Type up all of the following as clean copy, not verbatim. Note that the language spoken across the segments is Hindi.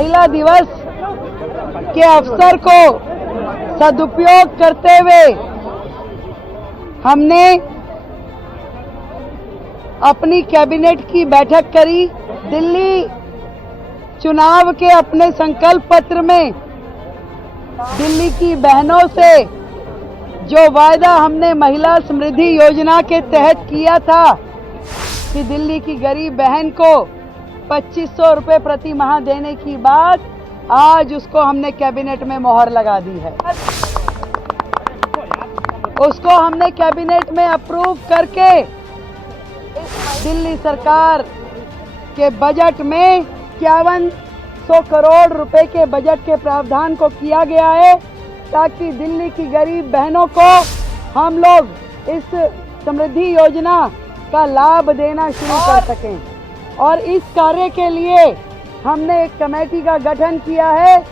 महिला दिवस के अवसर को सदुपयोग करते हुए हमने अपनी कैबिनेट की बैठक करी। दिल्ली चुनाव के अपने संकल्प पत्र में दिल्ली की बहनों से जो वायदा हमने महिला समृद्धि योजना के तहत किया था कि दिल्ली की गरीब बहन को 2500 रुपए प्रति माह देने की बात, आज उसको हमने कैबिनेट में मोहर लगा दी है। उसको हमने कैबिनेट में अप्रूव करके दिल्ली सरकार के बजट में 5100 करोड़ रुपए के बजट के प्रावधान को किया गया है ताकि दिल्ली की गरीब बहनों को हम लोग इस समृद्धि योजना का लाभ देना शुरू कर सकें। और इस कार्य के लिए हमने एक कमेटी का गठन किया है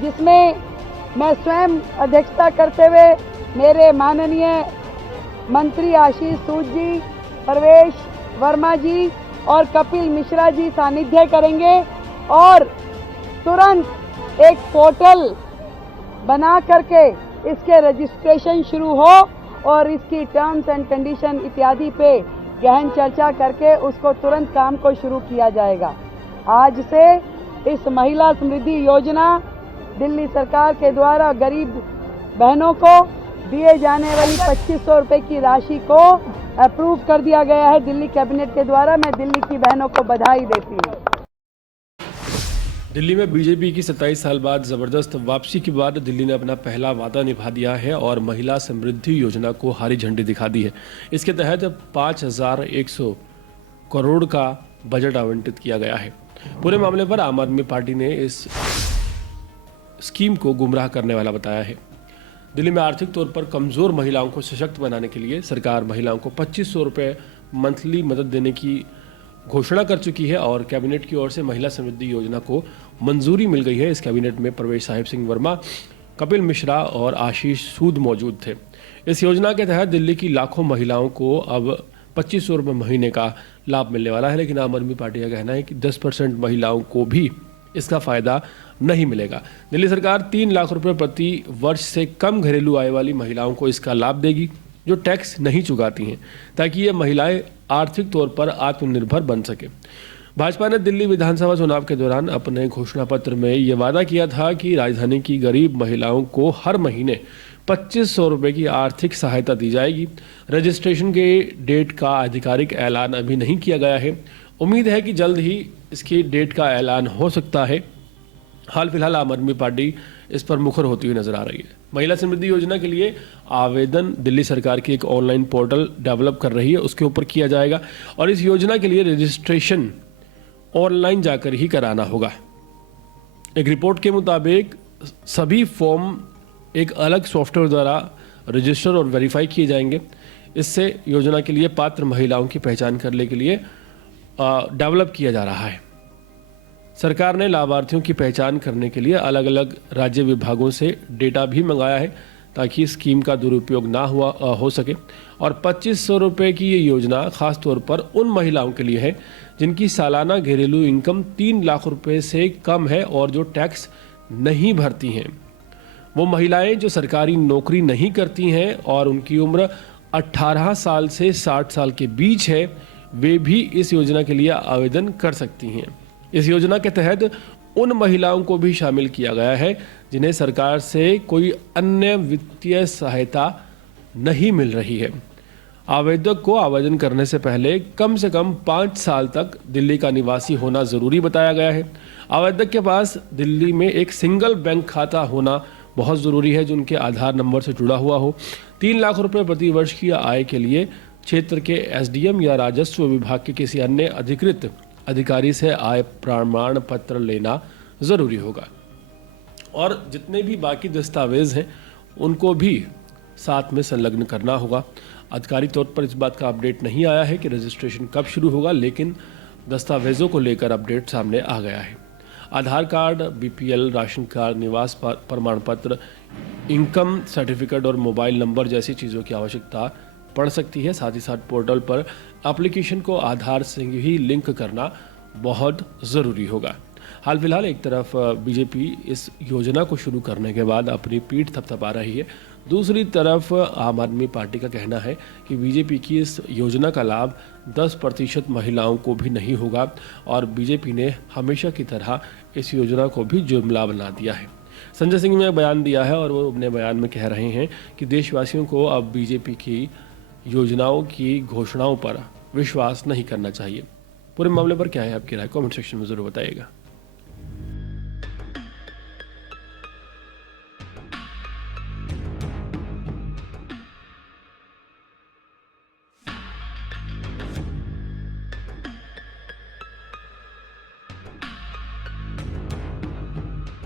जिसमें मैं स्वयं अध्यक्षता करते हुए मेरे माननीय मंत्री आशीष सूद जी, प्रवेश वर्मा जी और कपिल मिश्रा जी सानिध्य करेंगे और तुरंत एक पोर्टल बना करके इसके रजिस्ट्रेशन शुरू हो और इसकी टर्म्स एंड कंडीशन इत्यादि पे गहन चर्चा करके उसको तुरंत काम को शुरू किया जाएगा। आज से इस महिला समृद्धि योजना दिल्ली सरकार के द्वारा गरीब बहनों को दिए जाने वाली 2500 रुपए की राशि को अप्रूव कर दिया गया है दिल्ली कैबिनेट के द्वारा। मैं दिल्ली की बहनों को बधाई देती हूँ। दिल्ली में बीजेपी की 27 साल बाद जबरदस्त वापसी के बाद दिल्ली ने अपना पहला वादा निभा दिया है और महिला समृद्धि योजना को हरी झंडी दिखा दी है। इसके तहत 5100 करोड़ का बजट आवंटित किया गया है। पूरे मामले पर आम आदमी पार्टी ने इस स्कीम को गुमराह करने वाला बताया है। दिल्ली में आर्थिक तौर पर कमजोर महिलाओं को सशक्त बनाने के लिए सरकार महिलाओं को 2500 रुपये मंथली मदद देने की घोषणा कर चुकी है और कैबिनेट की ओर से महिला समृद्धि योजना को मंजूरी मिल गई है। इस कैबिनेट में प्रवेश साहिब सिंह वर्मा, कपिल मिश्रा और आशीष सूद मौजूद थे। इस योजना के तहत दिल्ली की लाखों महिलाओं को अब 2500 रुपये महीने का लाभ मिलने वाला है, लेकिन आम आदमी पार्टी का कहना है कि 10% महिलाओं को भी इसका फायदा नहीं मिलेगा। दिल्ली सरकार 3 लाख रुपए प्रति वर्ष से कम घरेलू आय वाली महिलाओं को इसका लाभ देगी जो टैक्स नहीं चुकाती हैं, ताकि ये महिलाएं आर्थिक तौर पर आत्मनिर्भर बन सके। भाजपा ने दिल्ली विधानसभा चुनाव के दौरान अपने घोषणा पत्र में ये वादा किया था कि राजधानी की गरीब महिलाओं को हर महीने 2500 रुपये की आर्थिक सहायता दी जाएगी। रजिस्ट्रेशन के डेट का आधिकारिक ऐलान अभी नहीं किया गया है। उम्मीद है कि जल्द ही इसकी डेट का ऐलान हो सकता है। हाल फिलहाल आम आदमी पार्टी इस पर मुखर होती हुई नजर आ रही है। महिला समृद्धि योजना के लिए आवेदन दिल्ली सरकार की एक ऑनलाइन पोर्टल डेवलप कर रही है, उसके ऊपर किया जाएगा और इस योजना के लिए रजिस्ट्रेशन ऑनलाइन जाकर ही कराना होगा। एक रिपोर्ट के मुताबिक सभी फॉर्म एक अलग सॉफ्टवेयर द्वारा रजिस्टर और वेरीफाई किए जाएंगे। इससे योजना के लिए पात्र महिलाओं की पहचान करने के लिए डेवलप किया जा रहा है। सरकार ने लाभार्थियों की पहचान करने के लिए अलग अलग राज्य विभागों से डेटा भी मंगाया है ताकि स्कीम का दुरुपयोग ना हो सके। और 2500 रुपये की ये योजना खास तौर पर उन महिलाओं के लिए है जिनकी सालाना घरेलू इनकम 3 लाख रुपए से कम है और जो टैक्स नहीं भरती हैं। वो महिलाएं जो सरकारी नौकरी नहीं करती हैं और उनकी उम्र 18 साल से 60 साल के बीच है, वे भी इस योजना के लिए आवेदन कर सकती हैं। इस योजना के तहत उन महिलाओं को भी शामिल किया गया है जिन्हें सरकार से कोई अन्य वित्तीय सहायता नहीं मिल रही है। आवेदक को आवेदन करने से पहले कम से कम 5 साल तक दिल्ली का निवासी होना जरूरी बताया गया है। आवेदक के पास दिल्ली में एक सिंगल बैंक खाता होना बहुत ज़रूरी है जो उनके आधार नंबर से जुड़ा हुआ हो। 3 लाख रुपए प्रति वर्ष की आय के लिए क्षेत्र के एसडीएम या राजस्व विभाग के किसी अन्य अधिकृत अधिकारी से आय प्रमाण पत्र लेना ज़रूरी होगा और जितने भी बाकी दस्तावेज हैं उनको भी साथ में संलग्न करना होगा। आधिकारिक तौर पर इस बात का अपडेट नहीं आया है कि रजिस्ट्रेशन कब शुरू होगा, लेकिन दस्तावेजों को लेकर अपडेट सामने आ गया है। आधार कार्ड, बीपीएल, राशन कार्ड, निवास प्रमाण पत्र, इनकम सर्टिफिकेट और मोबाइल नंबर जैसी चीज़ों की आवश्यकता पड़ सकती है। साथ ही साथ पोर्टल पर एप्लीकेशन को आधार से ही लिंक करना बहुत ज़रूरी होगा। हाल फिलहाल एक तरफ बीजेपी इस योजना को शुरू करने के बाद अपनी पीठ थपथपा रही है, दूसरी तरफ आम आदमी पार्टी का कहना है कि बीजेपी की इस योजना का लाभ 10% महिलाओं को भी नहीं होगा और बीजेपी ने हमेशा की तरह इस योजना को भी जुमला बना दिया है। संजय सिंह ने बयान दिया है और वो अपने बयान में कह रहे हैं कि देशवासियों को अब बीजेपी की योजनाओं की घोषणाओं पर विश्वास नहीं करना चाहिए। पूरे मामले पर क्या है आपकी राय? कमेंट सेक्शन में जरूर बताइएगा।